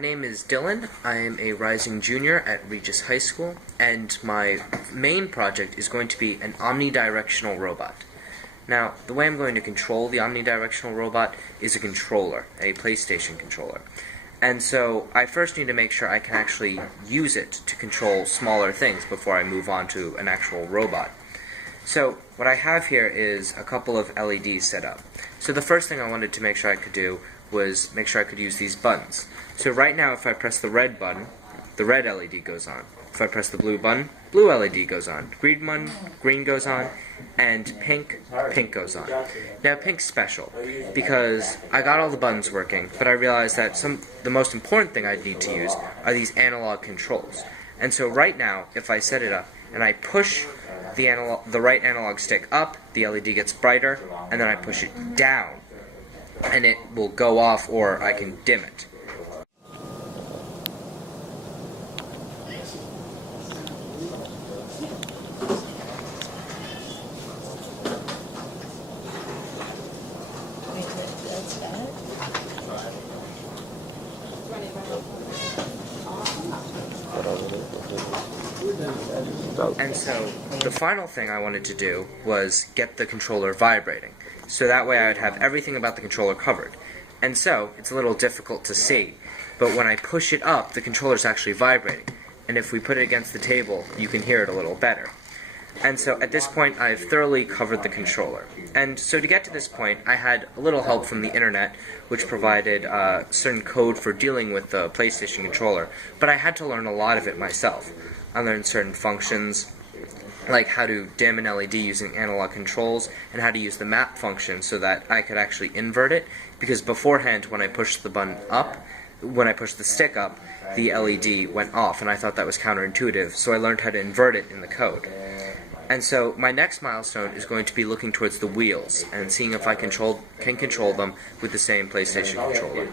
My name is Dylan. I am a rising junior at Regis High School, and my main project is going to be an omnidirectional robot. Now, the way I'm going to control the omnidirectional robot is a controller, a PlayStation controller. And so I first need to make sure I can actually use it to control smaller things before I move on to an actual robot. So what I have here is a couple of LEDs set up. So the first thing I wanted to make sure I could do was make sure I could use these buttons. So right now if I press the red button, the red LED goes on. If I press the blue button, blue LED goes on. Green button, green goes on. And pink goes on. Now pink's special because I got all the buttons working, but I realized that the most important thing I'd need to use are these analog controls. And so right now, if I set it up and I push the right analog stick up, the LED gets brighter, and then I push it down, and it will go off, or I can dim it. And so the final thing I wanted to do was get the controller vibrating, so that way I would have everything about the controller covered. And so it's a little difficult to see, but when I push it up, the controller's actually vibrating, and if we put it against the table, you can hear it a little better. And so at this point I've thoroughly covered the controller. And so to get to this point, I had a little help from the internet, which provided certain code for dealing with the PlayStation controller, but I had to learn a lot of it myself. I learned certain functions, like how to dim an LED using analog controls, and how to use the map function so that I could actually invert it, because beforehand when I pushed the button up, when I pushed the stick up, the LED went off, and I thought that was counterintuitive, so I learned how to invert it in the code. And so my next milestone is going to be looking towards the wheels and seeing if I can control them with the same PlayStation controller.